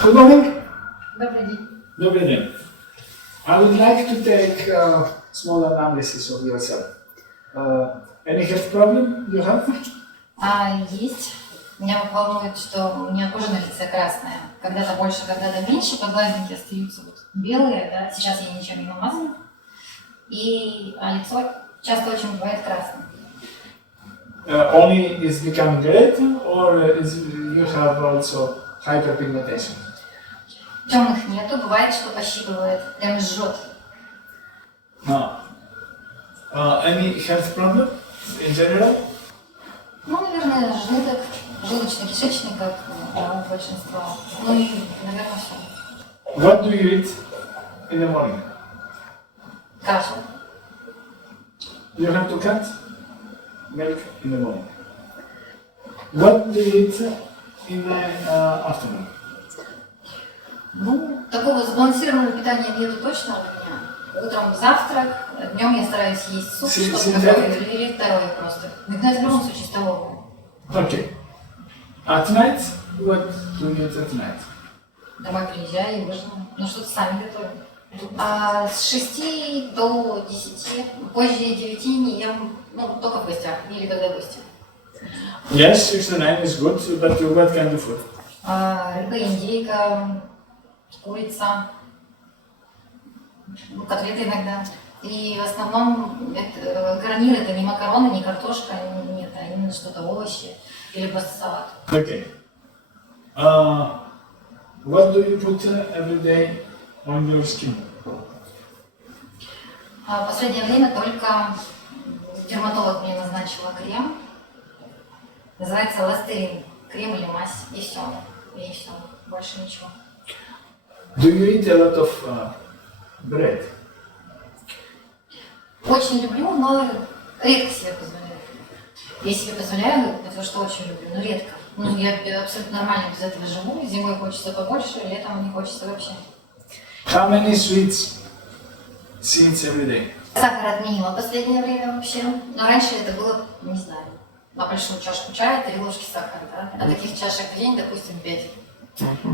Good morning. Добрый день. Добрый день. I would like to take a small analysis of yourself. Any health problem you have? Есть. Меня волнует, что у меня кожа на лице красная. Когда-то больше, когда-то меньше. Подглазники остаются вот белые, да? Сейчас я ничем не намазана. А лицо часто очень бывает красным. Only is becoming red, or you have also hyperpigmentation? Темных нету, бывает, что пощипывает, прям жжет. Any health problem in general? Наверное, желудок, желудочно-кишечник, как у большинства. И, наверное, все. What do you eat in the morning? Каша. You have to cut milk in the morning. What do you eat in the afternoon? Такого сбалансированного питания нету точно у меня. Утром завтрак, днем я стараюсь есть суп, что-то такое, или второе просто. Иногда в любом случае столовую. Okay. At night, what do you eat at night? Домой приезжаю и ужинаю. Что-то сами готовим. С 6 до 10, позже 9 не ем, только в гостях, или когда гости. Yes, 6 to 9 is good, but what kind of food? Рыба, индейка, курица, котлеты иногда. И в основном гарнир это не макароны, не картошка, нет, а именно что-то овощи или просто салат. Okay. What do you put every day on your skin? В последнее время только дерматолог мне назначила крем. Называется ластерин. Крем или мазь, и все. Больше ничего. Do you eat a lot of bread? Очень люблю, но редко себе позволяю. Я себе позволяю, потому что очень люблю, но редко. Я абсолютно нормально без этого живу. Зимой хочется побольше, летом не хочется вообще. How many sweets every day? Сахар отменила в последнее время вообще. Но раньше это было, не знаю, на большую чашку чая 3 ложки сахара, да? А таких чашек в день, допустим, 5.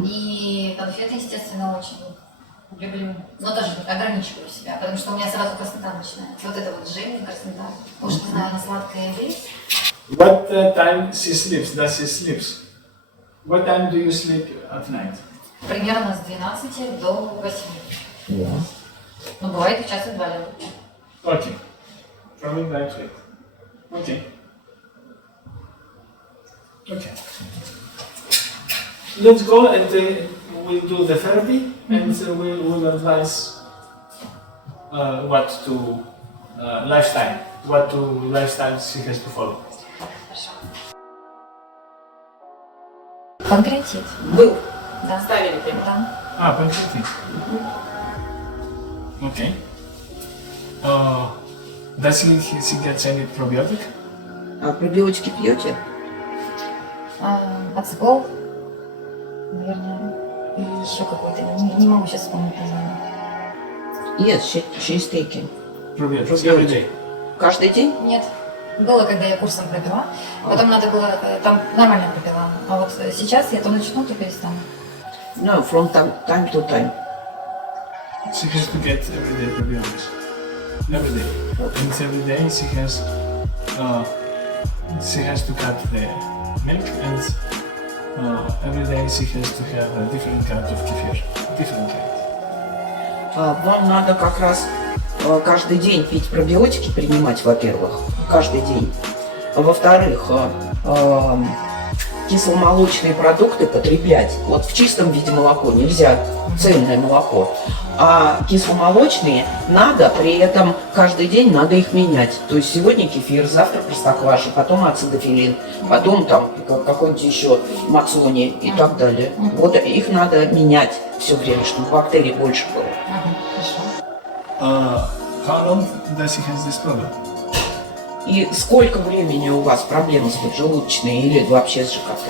И конфеты, естественно, очень люблю. Но тоже ограничиваю себя, потому что у меня сразу краснота начинается. Вот это вот жжение, краснота. Уж не знаю, она сладкая или... What time she sleeps? Does she sleeps? What time do you sleep at night? Примерно с 12 до 8. Yeah. Бывает и часа 2 лет. Okay. Probably that way. Okay. Okay. Let's go and we'll do the therapy and we'll advise what lifestyle she has to follow. Хорошо. Панкреатит. Был. Да. Ставили прямо. Да. Панкреатит. Okay. Does she get any probiotic? А пробиотики пьете? От зубов, наверное, и еще какой-то, не могу сейчас вспомнить название. Yes, she's taking. Probiotics every day. Каждый день? Нет. Было, когда я курсом пропила, потом надо было, там нормально пропила, а вот сейчас я то начну, то перестану. No, from time to time. She has to get every day probiotics. Every day. And every day she has to cut the milk and every day she has to have a different kind of kefir. Different kind. Вам надо как раз каждый день пить пробиотики, принимать, во-первых, каждый день. Во-вторых, кисломолочные продукты потреблять. Вот в чистом виде молоко нельзя, цельное молоко. А кисломолочные надо, при этом каждый день надо их менять. То есть сегодня кефир, завтра простокваша, потом ацидофилин, потом там какой-нибудь еще мацони и так далее. Вот их надо менять все время, чтобы бактерий больше было. Хорошо. How long does she have this problem? И сколько времени у вас проблемы с поджелудочной или вообще с ЖКТ?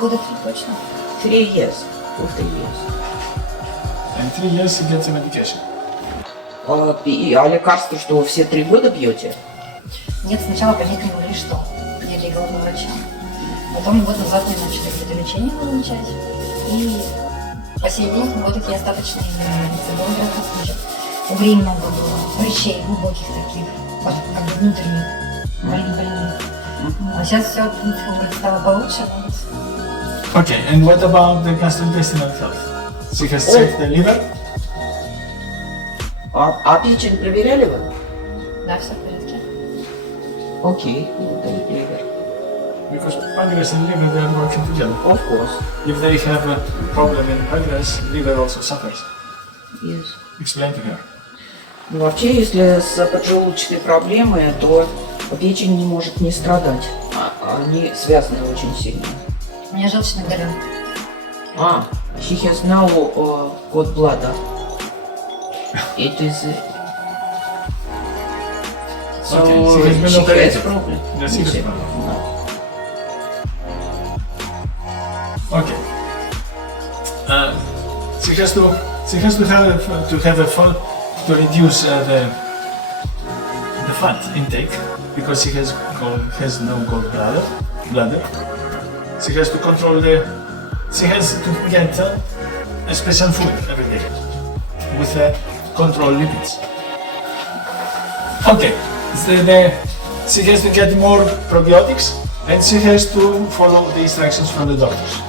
Года 3 точно. 3 years. 3 years. And 3 years she gets a medication. А лекарства что, все 3 года пьете? Нет, сначала понять не могли, что. Я для головного врача. Потом год назад мне начали какое-то лечение назначать. И по сей день вот такие остаточные процедуры в этом случае. Увы, много было прыщей глубоких таких, как бы внутренних, больных. А сейчас все стало получше. Okay, and what about the gastrointestinal health? She has checked the liver. А печень проверяли вы? Да, все в порядке. Окей, ливер. Because pancreas and liver, they are working together. Of course. If they have a problem in pancreas, liver also suffers. Yes. Explain to her. Ну, вообще, если с поджелудочной проблемой, то печень не может не страдать. Они связаны очень сильно. У меня желчный гормон. She has now got bladder. It is... So Okay, she has been she operated. has problem. Yes, she has Yes. problem. Okay. She has to have a fun to reduce the fat intake because she has no bladder. She has to control she has to get a special food every day with control lipids. Okay, she has to get more probiotics and she has to follow the instructions from the doctors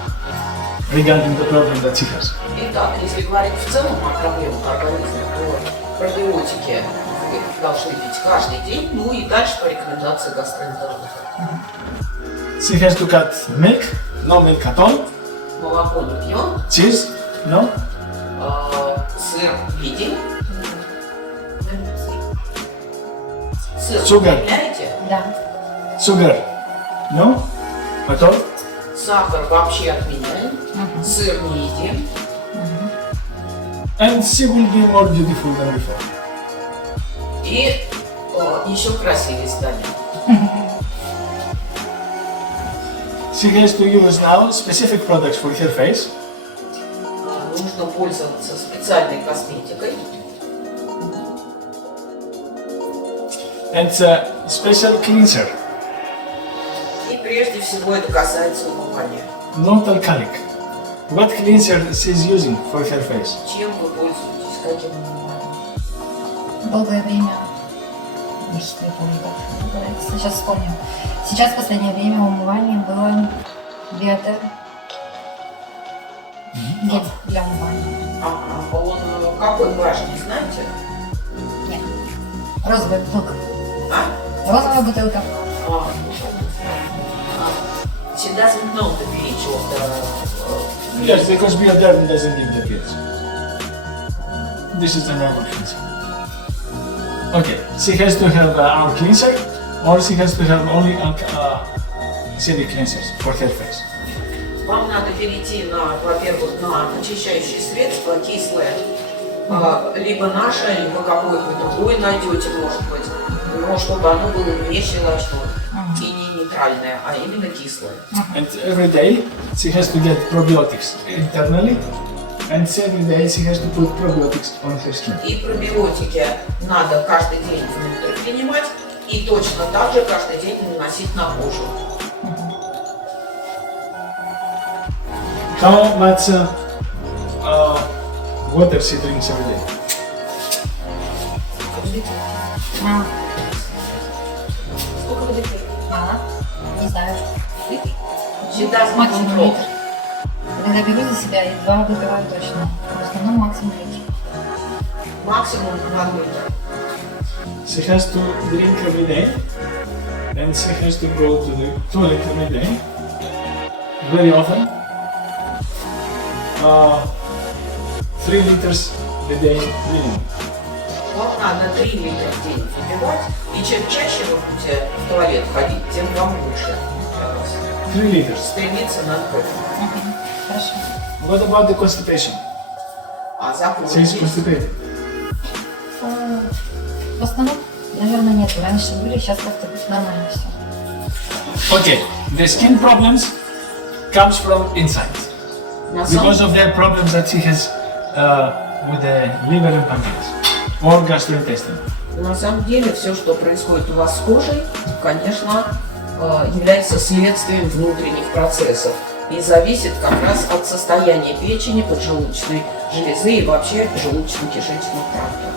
regarding the problem that she has. Итак, если говорить в целом о проблемах организма, то пробиотики вы должны пить каждый день, ну и дальше по рекомендации гастроэнтеролога. She has to cut milk, no milk at all, Молоко не пьем, cheese, no, сыр едим. Сыр Sugar. потребляете? Да. sugar, no, at all, Сахар вообще отменяем, сыр не едим. and she will be more beautiful than before. И еще красивее станет. She has to use now specific products for her face. Нужно пользоваться специальной косметикой. And special cleanser, И прежде всего это касается умывания. not alkalic. What cleanser she's using for her face? Чем вы пользуетесь, каким умыванием? Долгое время. Я помню, как называется. Сейчас вспомню. Сейчас в последнее время умывание было биотер. Гель для умывания. Он какой важный, знаете? Нет. Розовая бутылка. Розовая бутылка. She doesn't know the pH of the... Yes, because Bioderm doesn't give the pH. This is the normal cleanser. Okay, she has to have our cleanser, or she has to have only acidic cleansers for her face. Вам надо перейти на, во-первых, на очищающие средства кислое. Либо наше, либо какое-то другое найдете, может быть. Но чтобы оно было не щелочное и не нейтральное, а именно кислое. And every day she has to get probiotics internally, and every day she has to put probiotics on her skin. И пробиотики надо каждый день внутрь принимать, и точно так же каждый день наносить на кожу. How much water she drinks every day? Мало. Сколько вы литров? Мало. Не знаю. Литр? She does not Максимум control. литр. Когда беру за себя, и 2 выпиваю точно. В основном максимум литр. Максимум 2 литра. She has to drink every day, and she has to go to the toilet every day, very often. 3 liters a day minimum. Вот надо 3 литра в день выпивать, и чем чаще вы будете в туалет ходить, тем вам лучше для вас. 3 liters. Стремиться надо к этому. Хорошо. What about the constipation? А закон She's есть. constipated. В основном, наверное, нет. Раньше были, сейчас как-то нормально все. Okay, the skin problems comes from inside На самом because of the problems that she has with the liver and pancreas or gastrointestinal. На самом деле, все, что происходит у вас с кожей, конечно, является следствием внутренних процессов. и зависит как раз от состояния печени, поджелудочной железы и вообще желудочно-кишечного тракта.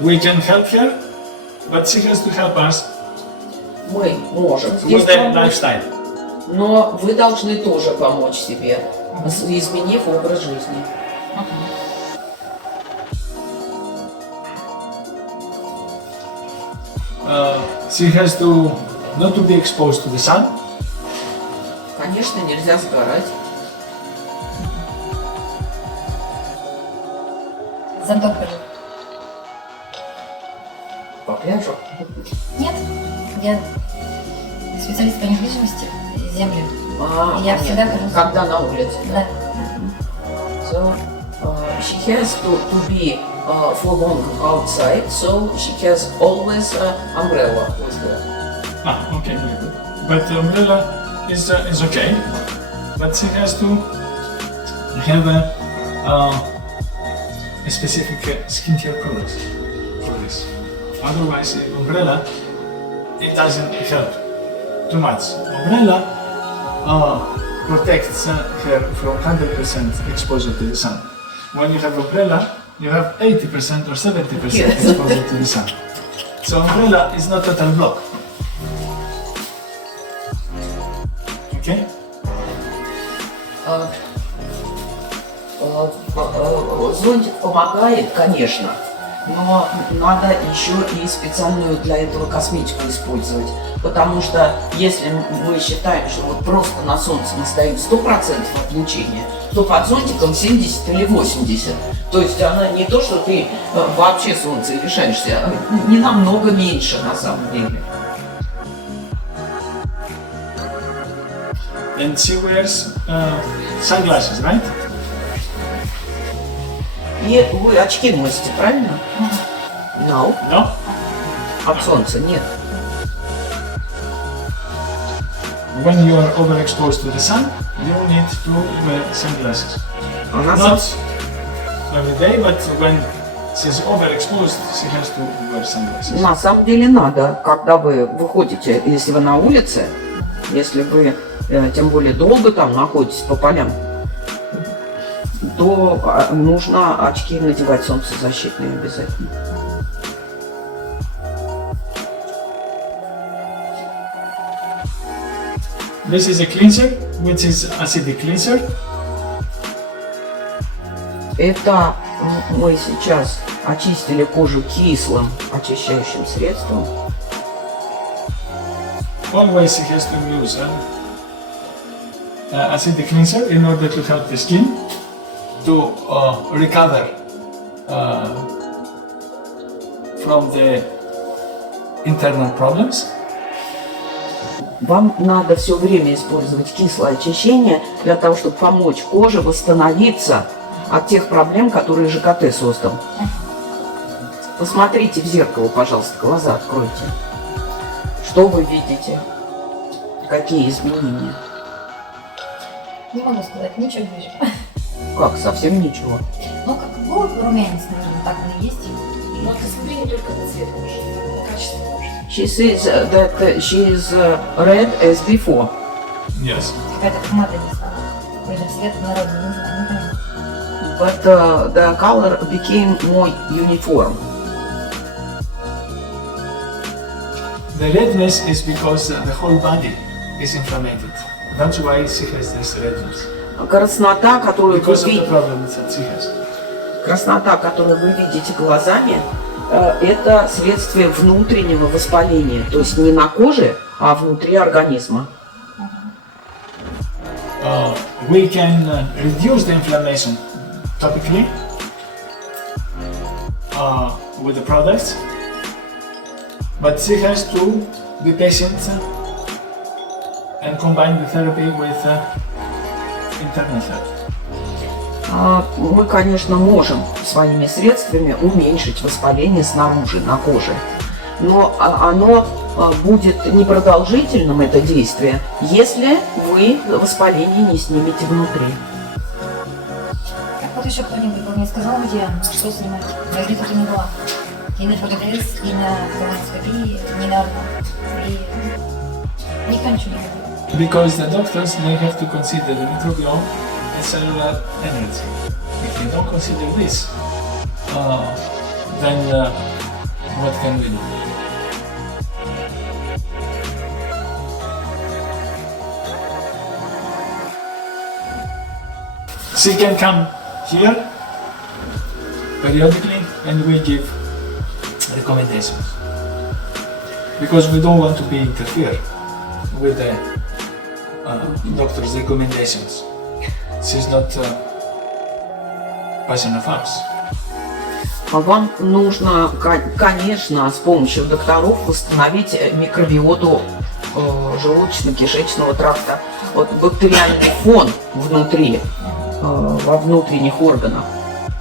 We can help her, but she has to help us Мы можем with здесь the помочь, lifestyle. но вы должны тоже помочь себе, изменив образ жизни. She has to not to be exposed to the sun. Конечно, нельзя сгорать. Зонток покажи. По пляжу. Нет, я специалист по недвижимости, земли. Я понятно. всегда хожу. Когда на улице. Да. So she has to be for long outside, so she has always umbrella with her. Okay, very good. But the umbrella is okay, but she has to have a specific skincare products for this. Otherwise, the umbrella it doesn't help too much. Umbrella protects her from 100% exposure to the sun. When you have umbrella, you have 80% or 70% Yes. exposure to the sun. So umbrella is not total block. Okay? Зонтик помогает, конечно, но надо еще и специальную для этого косметику использовать. Потому что если мы считаем, что вот просто на солнце мы стоим 100% облучения, то под зонтиком 70 или 80. То есть она не то, что ты вообще солнца лишаешься, а не намного меньше на самом деле. And she wears sunglasses, right? И вы очки носите, правильно? No. No? От солнца нет. When you are overexposed to the sun, you need to wear sunglasses. Она Not every day, but when she's overexposed, she has to wear sunglasses. На самом деле надо, когда вы выходите, если вы на улице, если вы тем более долго там находитесь по полям, то нужно очки надевать солнцезащитные обязательно. This is a cleanser, which is acidic cleanser. Это мы сейчас очистили кожу кислым очищающим средством. Always she has to use acidic cleanser in order to help the skin to recover from the internal problems. Вам надо все время использовать кислое очищение для того, чтобы помочь коже восстановиться от тех проблем, которые ЖКТ создал. Посмотрите в зеркало, пожалуйста, глаза откройте. Что вы видите? Какие изменения? Не могу сказать, ничего не вижу. Как, совсем ничего. Ну, как был румянец, наверное, так он и есть. Но ты смотри не только на цвет кожи, на качество кожи. She says that she is red as before. Yes. Какая-то помада не стала. Или цвет народный, не знаю, не понимаю. But the color became more uniform. The redness is because the whole body is inflamed. That's why she has this redness. Краснота, которую вы Because of the видите, problems that she has. краснота, которую вы видите глазами, это следствие внутреннего воспаления, то есть не на коже, а внутри организма. We can reduce the inflammation topically with the products, but she has to be patient and combine the therapy with internal therapy. Мы, конечно, можем своими средствами уменьшить воспаление снаружи, на коже, но оно будет непродолжительным, это действие, если вы воспаление не снимете внутри. Так вот еще кто-нибудь мне сказал, где, что снимать. Я где только не была. И на ПГТС, и на колоноскопии, ни на одном. И никто ничего не говорит. Because the doctors, they have to consider the microbiome and cellular energy. If they don't consider this, then what can we do? She can come here periodically and we give recommendations. Because we don't want to be interfere with the doctor's recommendations. She's not patient of ours. Вам нужно, конечно, с помощью докторов восстановить микробиоту желудочно-кишечного тракта, вот бактериальный фон внутри, во внутренних органах.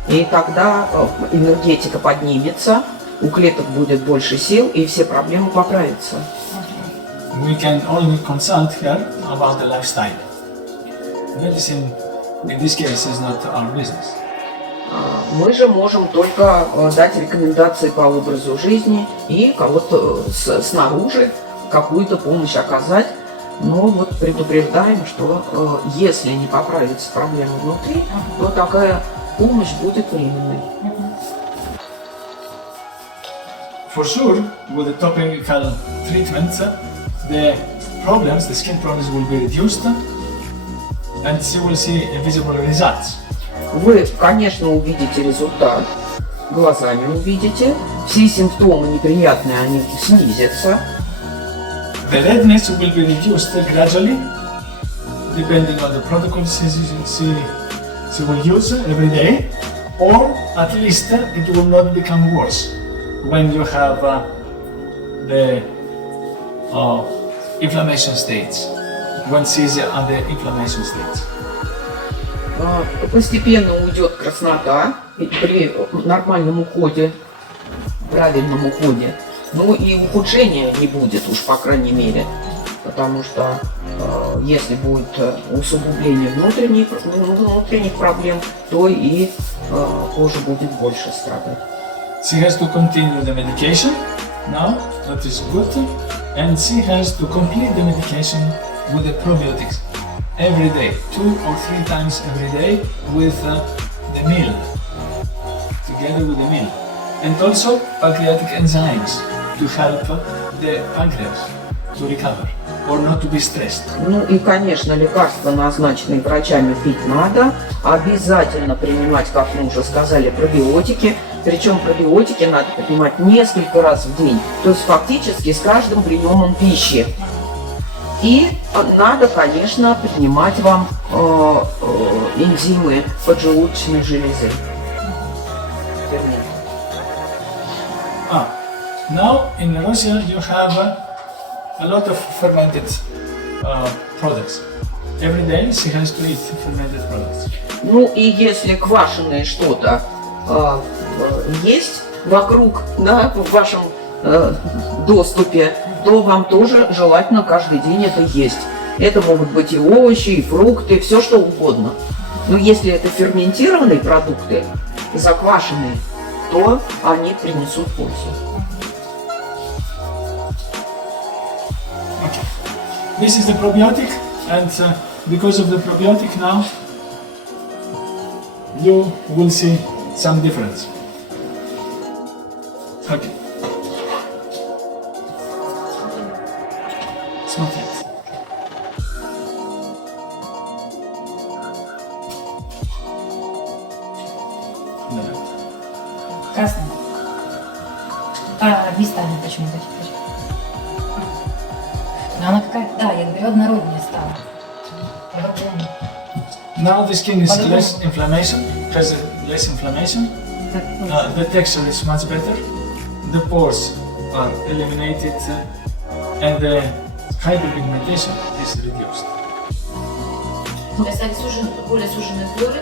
И тогда энергетика поднимется, у клеток будет больше сил, и все проблемы поправятся. We can only consult her about the lifestyle. Medicine, in this case, is not our business. Мы же можем только дать рекомендации по образу жизни и кого-то снаружи какую-то помощь оказать. Но вот предупреждаем, что если не поправится проблема внутри, то такая помощь будет временной. For sure, with the topical treatments, the problems, the skin problems will be reduced and she will see visible results. Вы, конечно, увидите результат, глазами увидите, все симптомы неприятные, они снизятся. The redness will be reduced gradually, depending on the protocol she will use every day, or at least it will not become worse when you have the inflammation stage, when she's on the inflammation stage. Постепенно уйдет краснота при нормальном уходе, правильном уходе. Ну и ухудшения не будет уж, по крайней мере, потому что если будет усугубление внутренних проблем, то и кожа будет больше страдать. She has to continue the medication now, that is good, and she has to complete the medication with the probiotics every day, 2 or 3 times every day with the meal, together with the meal, and also pancreatic enzymes to help the pancreas to recover or not to be stressed. Ну и, конечно, лекарства, назначенные врачами, пить надо. Обязательно принимать, как мы уже сказали, пробиотики. Причем пробиотики надо принимать несколько раз в день. То есть фактически с каждым приемом пищи. И надо, конечно, принимать вам энзимы поджелудочной железы. Now in Russia you have a lot of fermented products. Every day she has to eat fermented products. Ну и если квашеное что-то есть вокруг, да, в вашем доступе, то вам тоже желательно каждый день это есть. Это могут быть и овощи, и фрукты, все что угодно. Но если это ферментированные продукты, заквашенные, то они принесут пользу. This is the probiotic, and because of the probiotic now, you will see some difference. Okay. Смотрите. Красная. Местами почему-то теперь. Но она какая-то, да, я говорю, однороднее стала. По-другому. Now the skin is less inflammation, has less inflammation. The texture is much better. The pores are eliminated, and the hyperpigmentation is reduced. То есть стали более суженные поры,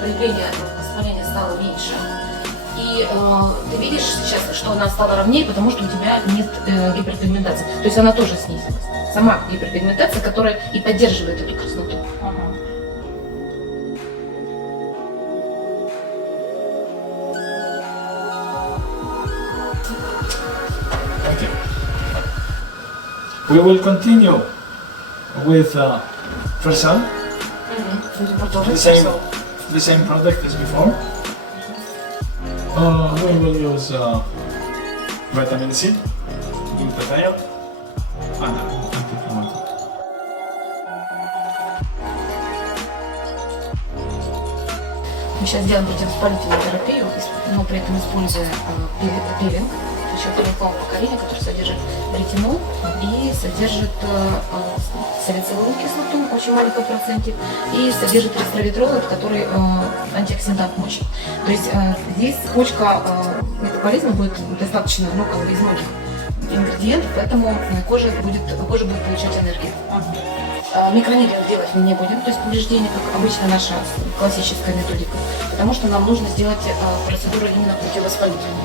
проявление воспаления стало меньше. И ты видишь сейчас, что она стала ровнее, потому что у тебя нет гиперпигментации. То есть она тоже снизилась. Сама гиперпигментация, которая и поддерживает эту красноту. Okay. We will continue with Ferssal, Будем продолжать. the same product as before. We will use vitamin C, glutathione, and anti-inflammatory. Мы сейчас делаем противовоспалительную терапию, но при этом используя пилинг, еще нового поколения, который содержит ретинол и содержит салициловую кислоту, очень маленький процентик, и содержит рестровитрол, который антиоксидант мочи. То есть здесь цепочка метаболизма будет достаточно много из многих ингредиентов, поэтому кожа будет получать энергию. Микронедлинг делать мы не будем, то есть повреждение, как обычно наша классическая методика, потому что нам нужно сделать процедуру именно противовоспалительную.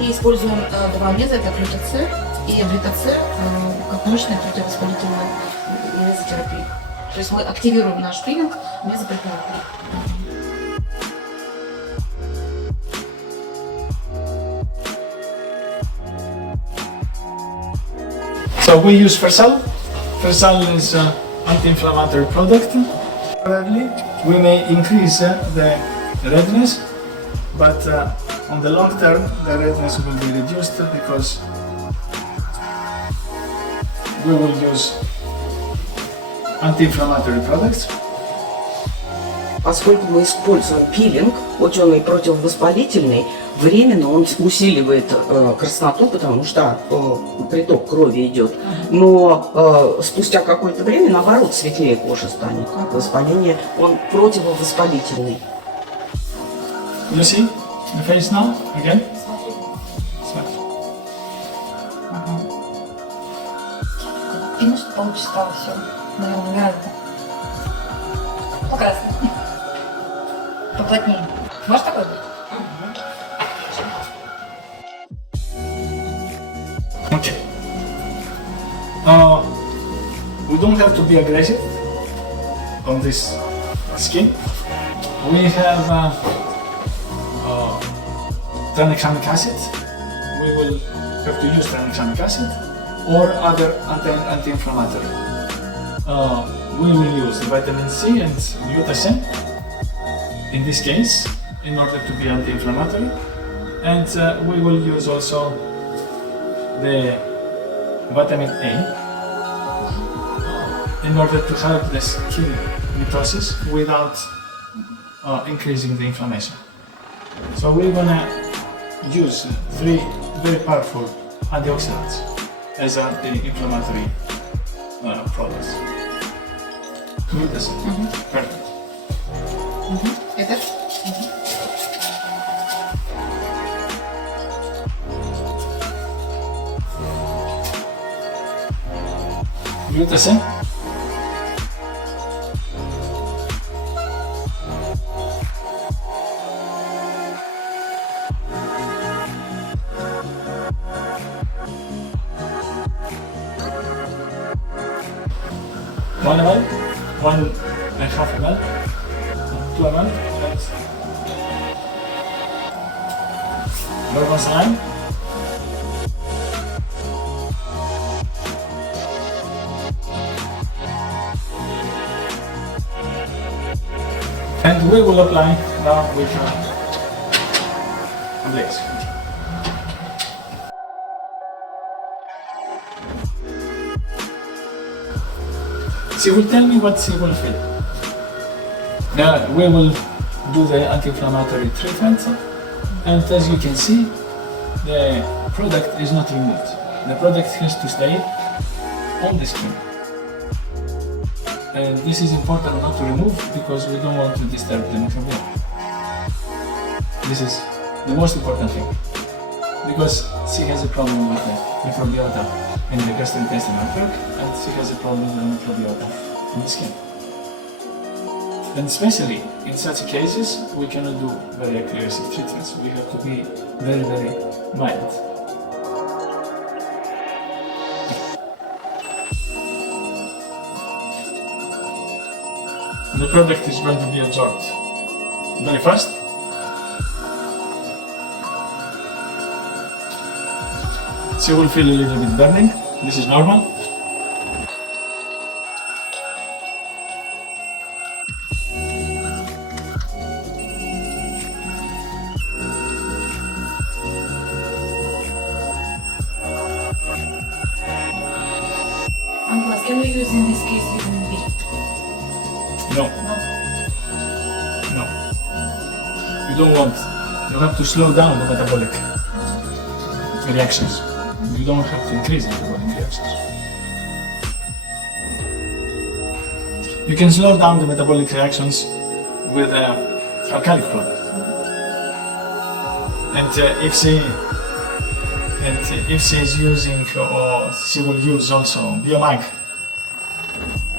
И используем два меза, это глютаци и абритаци, как мощная противовоспалительная мезотерапия. То есть мы активируем наш пилинг мезопрепаратом. So we use Ferssal. Ferssal is an anti-inflammatory product. Currently, we may increase the redness, but on the long term, the redness will be reduced because we will use anti-inflammatory products. Поскольку мы используем пилинг, хоть он и противовоспалительный, временно он усиливает красноту, потому что приток крови идет. Но спустя какое-то время, наоборот, светлее кожа станет. Воспаление, он противовоспалительный. You see the face now again? Смотри. Видно, что получше стало все. Наверное, гораздо. Покрасно. Поплотнее. Можешь такой быть? Okay. We don't have to be aggressive on this skin. We have tranexamic acid. We will have to use tranexamic acid or other anti-inflammatory. We will use vitamin C and glutathione in this case in order to be anti-inflammatory, and we will use also the vitamin A in order to help the skin mitosis without increasing the inflammation. So we're gonna use 3 very powerful antioxidants as anti-inflammatory products. Glutathione. Perfect. Это? Glutathione. One ml, 1.5 ml, 2 ml, and normal saline. And we will apply now with a blaze. She will tell me what she will feel. We will do the anti-inflammatory treatment, and as you can see, the product is not removed. The product has to stay on the skin. And this is important not to remove because we don't want to disturb the microbiome. This is the most important thing. Because she has a problem with the microbiota in the gastrointestinal tract, and she has a problem with the microbiota in the skin. And especially in such cases, we cannot do very aggressive treatments. We have to be very, very mild. The product is going to be absorbed very fast. She will feel a little bit burning. This is normal. use in this case vitamin B? No. No. You don't want. You have to slow down the metabolic reactions. You don't have to increase the metabolic reactions. You can slow down the metabolic reactions with alkalic product. And if she is using, or she will use also Biomag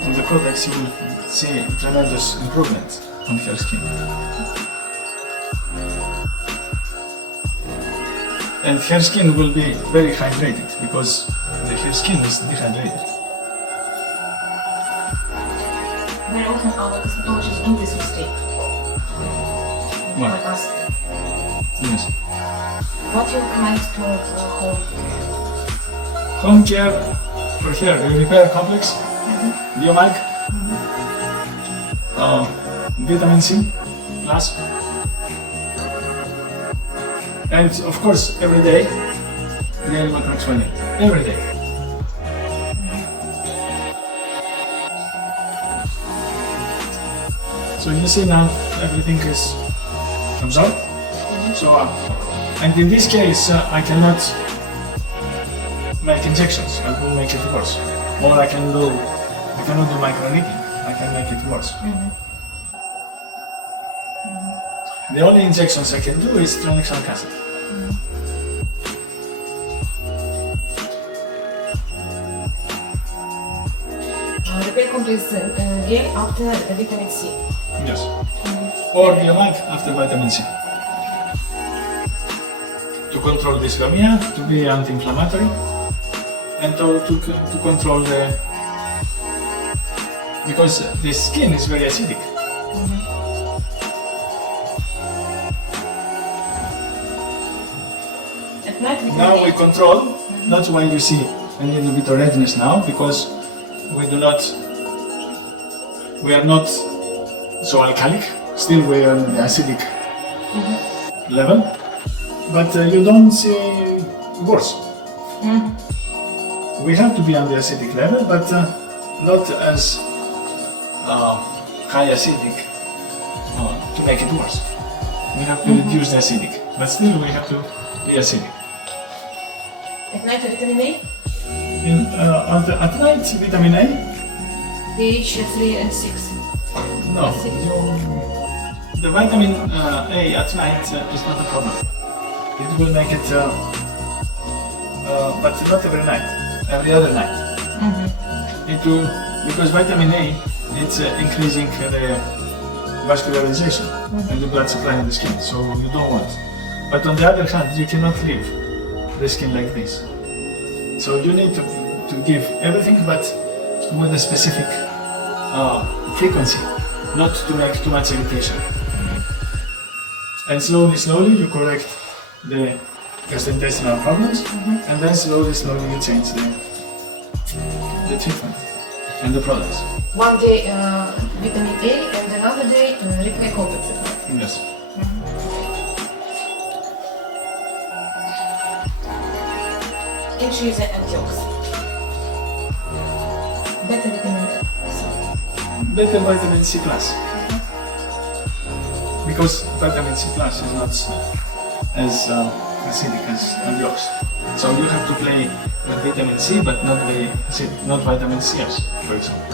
on the product, she will see tremendous improvement on her skin. And her skin will be very hydrated because her skin is dehydrated. Very often our cosmetologists do this mistake. What? Like us. Yes. What you recommend to home? Home care for hair, the repair complex, Biomag, vitamin C plus, and of course every day, daily macroexfoliant, every day. So you see now everything is absorbed. So, and in this case, I cannot make injections. I will make it worse. Or I cannot do microneedling. I can make it worse. The only injections I can do is tranexamic acid. Repair complex gel after vitamin C. Yes. Or Biomag after vitamin C. To control dyschromia, to be anti-inflammatory, and to control the... because the skin is very acidic. At night Now we control, that's why you see a little bit of redness now, because we are not so alkalic, still we are on the acidic level, but you don't see worse. We have to be on the acidic level, but not as high acidic to make it worse. We have to reduce the acidic, but still we have to be acidic. At night vitamin A, At night, vitamin A? pH 3 and 6. No. The vitamin A at night is not a problem. It will make it, but not every night, every other night. It will, because vitamin A, it's increasing the vascularization and the blood supply in the skin, so you don't want. But on the other hand, you cannot leave the skin like this. So you need to give everything, but with a specific frequency, not to make too much irritation. And slowly you correct the gastrointestinal problems, and then slowly you change the treatment and the products. One day vitamin A and another day repair complex. Yes. And she is an antioxidant. Better vitamin C. Better vitamin C plus. Because vitamin C plus is not as acidic as antioxidant. So you have to play with vitamin C, but not very acidic, not vitamin C, for example.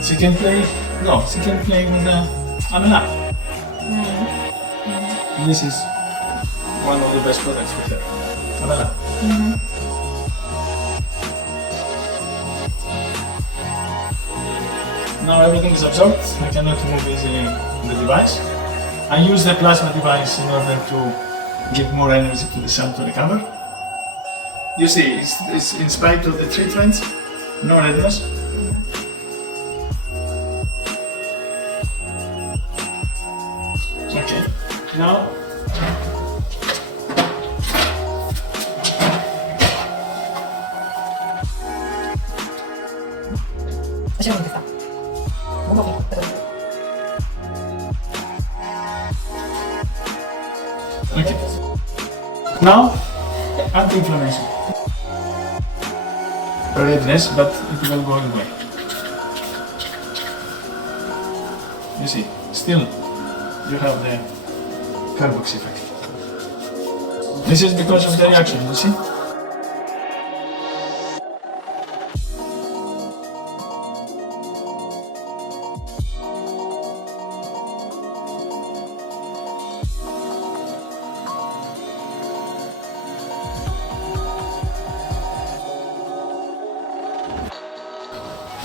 She can play with amela. This is one of the best products for her. Amela. Now everything is absorbed. I cannot move easily the device. I use the plasma device in order to give more energy to the cell to recover. You see, it's in spite of the treatments, no redness. Okay, now okay. Now, anti-inflammation. redness, but it will go away. You see, still you have the carbox effect. This is because of the reaction, you see?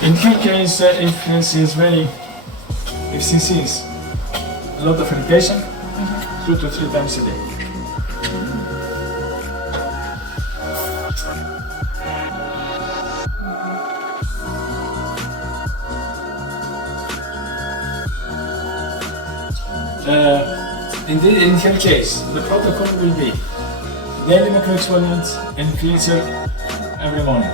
In her case, if she sees a lot of irritation, 2 to 3 times a day. In her case, the protocol will be daily microexfoliant and cleanser every morning.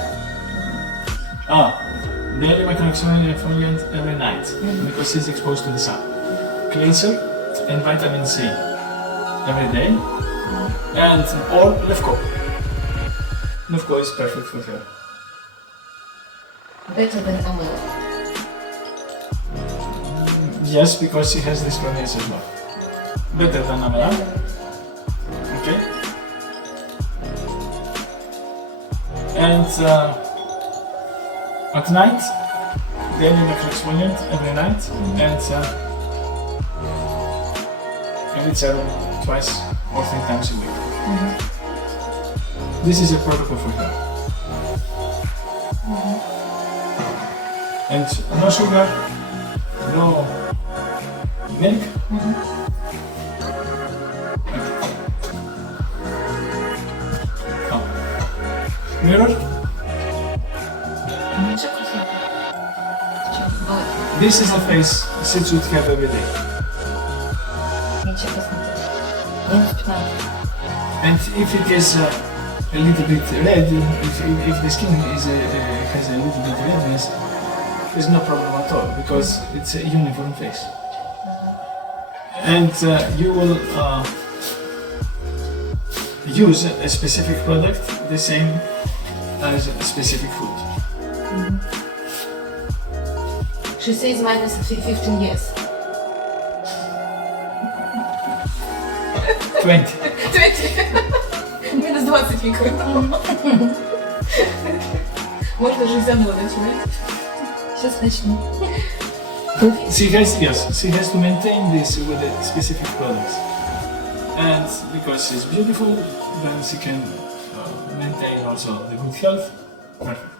Daily microexfoliant every night because she's exposed to the sun. Cleanser and vitamin C every day, and or Lefko. Lefko is perfect for her. Better than Umывание. Yes, because she has this corneas as well. Better than Amela. Okay. And at night, daily microexfoliant every night, and every 2 or 3 times a week. This is a protocol for her. And no sugar, no milk. Mirror. This is the face she should have every day. And if it is a little bit red, if the skin has a little bit redness, there's no problem at all because it's a uniform face. And you will use a specific product the same as a specific food. She says minus 15 years. 20. 20. Минус 20 веков. Можно же заново начинать. Сейчас начнем. She has to maintain this with the specific products. And because she's beautiful, then she can maintain also the good health. Perfect.